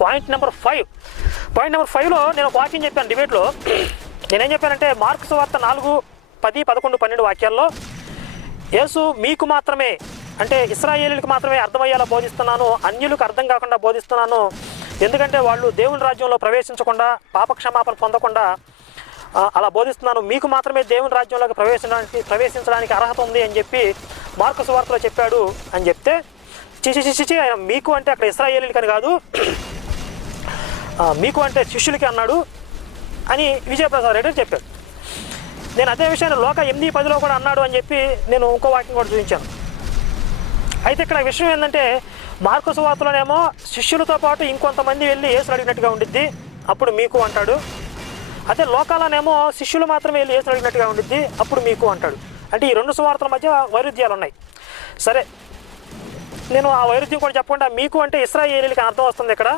Point number 5లో నేను ఒక వాక్యం చెప్పాను డిబేట్లో. నేనేం చెప్పానంటే మార్కు సువార్త 4, 10, 11, 12 వాక్యాల్లో యేసు మీకు మాత్రమే, అంటే ఇశ్రాయేలీలకు మాత్రమే అర్థమయ్యేలా బోధిస్తున్నాను, అన్యులకు అర్థం కాకుండా బోధిస్తున్నాను, ఎందుకంటే వాళ్ళు దేవుని రాజ్యంలో ప్రవేశించకుండా పాపక్షమాపణ పొందకుండా అలా బోధిస్తున్నాను, మీకు మాత్రమే దేవుని రాజ్యంలోకి ప్రవేశించడానికి అర్హత ఉంది అని చెప్పి మార్కు సువార్తలో చెప్పాడు అని చెప్తే, చిచి ఆయన మీకు అంటే అక్కడ ఇశ్రాయేలీలకి అని కాదు, మీకు అంటే శిష్యులకి అన్నాడు అని విజయప్రసాద్ రెడ్డి చెప్పాడు. నేను అదే విషయాన్ని లోక 8:10లో కూడా అన్నాడు అని చెప్పి నేను ఇంకో వాక్యం కూడా చూపించాను. అయితే ఇక్కడ విషయం ఏంటంటే మార్కు సువార్తలోనేమో శిష్యులతో పాటు ఇంకొంతమంది వెళ్ళి యేసుని అడిగినట్టుగా ఉండిద్ది, అప్పుడు మీకు అంటాడు. అదే లోకాలనేమో శిష్యులు మాత్రమే వెళ్ళి యేసుని అడిగినట్టుగా ఉండిద్ది, అప్పుడు మీకు అంటాడు. అంటే ఈ 2 సువార్తల మధ్య వైరుధ్యాలు ఉన్నాయి. సరే, నేను ఆ వైరుధ్యం కూడా చెప్పకుండా మీకు అంటే ఇశ్రాయేలీలకి అర్థం వస్తుంది ఇక్కడ.